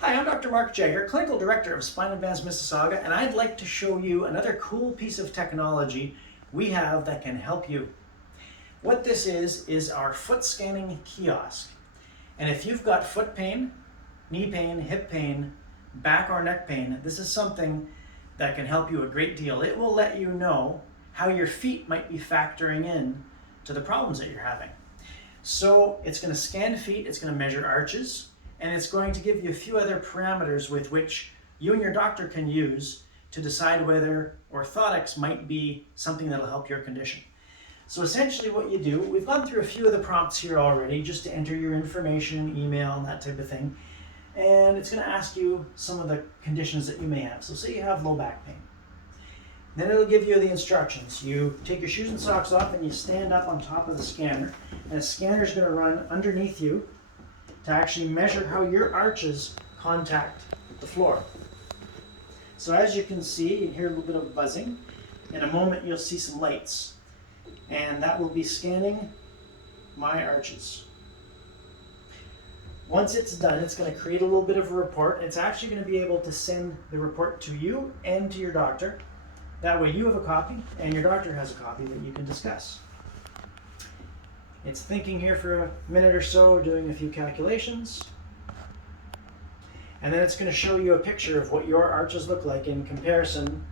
Hi, I'm Dr. Mark Jagger, Clinical Director of Spine Advanced Mississauga, and I'd like to show you another cool piece of technology we have that can help you. What this is our foot scanning kiosk. And if you've got foot pain, knee pain, hip pain, back or neck pain, this is something that can help you a great deal. It will let you know how your feet might be factoring in to the problems that you're having. So it's going to scan feet, it's going to measure arches, and it's going to give you a few other parameters with which you and your doctor can use to decide whether orthotics might be something that'll help your condition. So essentially what you do, we've gone through a few of the prompts here already just to enter your information, email, and that type of thing. And it's going to ask you some of the conditions that you may have. So say you have low back pain. Then it'll give you the instructions. You take your shoes and socks off and you stand up on top of the scanner. And the scanner is going to run underneath you to actually measure how your arches contact the floor. So as you can see, you hear a little bit of buzzing. In a moment you'll see some lights. And that will be scanning my arches. Once it's done, it's going to create a little bit of a report. It's actually going to be able to send the report to you and to your doctor. That way you have a copy and your doctor has a copy that you can discuss. It's thinking here for a minute or so, doing a few calculations. And then it's going to show you a picture of what your arches look like in comparison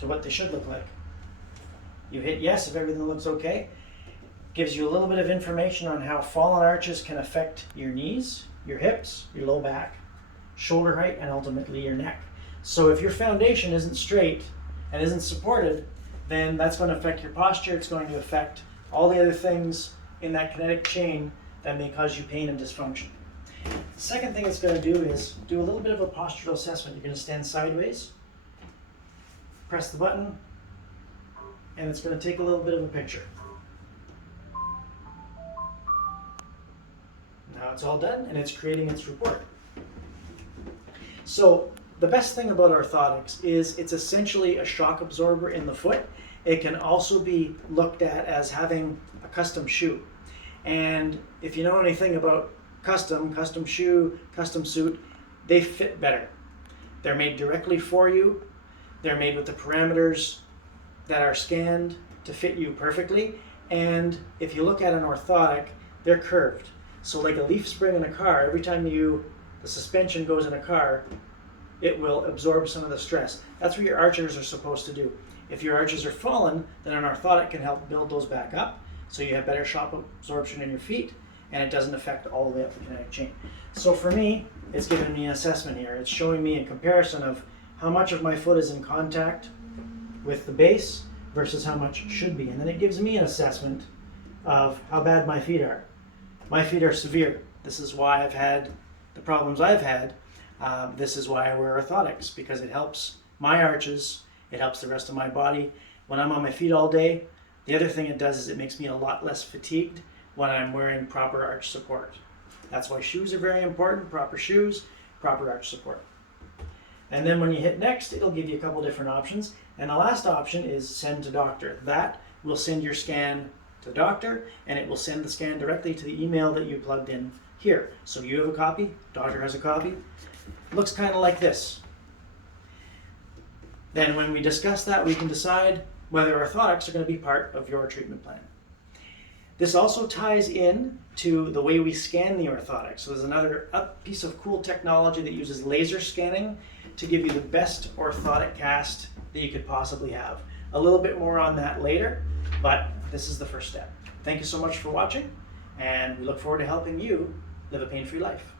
to what they should look like. You hit yes if everything looks okay. Gives you a little bit of information on how fallen arches can affect your knees, your hips, your low back, shoulder height, and ultimately your neck. So if your foundation isn't straight and isn't supported, then that's going to affect your posture. It's going to affect all the other things in that kinetic chain that may cause you pain and dysfunction. The second thing it's going to do is do a little bit of a postural assessment. You're going to stand sideways, press the button, and it's going to take a little bit of a picture. Now it's all done and it's creating its report. So the best thing about orthotics is it's essentially a shock absorber in the foot. It can also be looked at as having a custom shoe. And if you know anything about custom shoe, custom suit, they fit better. They're made directly for you. They're made with the parameters that are scanned to fit you perfectly. And if you look at an orthotic, they're curved. So like a leaf spring in a car, every time the suspension goes in a car, it will absorb some of the stress. That's what your arches are supposed to do. If your arches are fallen, then an orthotic can help build those back up so you have better shock absorption in your feet and it doesn't affect all the way up the kinetic chain. So for me, it's giving me an assessment here. It's showing me a comparison of how much of my foot is in contact with the base versus how much should be. And then it gives me an assessment of how bad my feet are. My feet are severe. This is why I've had the problems I've had. This is why I wear orthotics, because it helps my arches, it helps the rest of my body. When I'm on my feet all day, the other thing it does is it makes me a lot less fatigued when I'm wearing proper arch support. That's why shoes are very important, proper shoes, proper arch support. And then when you hit next, it'll give you a couple different options. And the last option is send to doctor. That will send your scan to the doctor, and it will send the scan directly to the email that you plugged in here. So you have a copy, doctor has a copy. It looks kind of like this. Then when we discuss that, we can decide whether orthotics are going to be part of your treatment plan. This also ties in to the way we scan the orthotics. So there's another piece of cool technology that uses laser scanning to give you the best orthotic cast that you could possibly have. A little bit more on that later, but this is the first step. Thank you so much for watching, and we look forward to helping you live a pain-free life.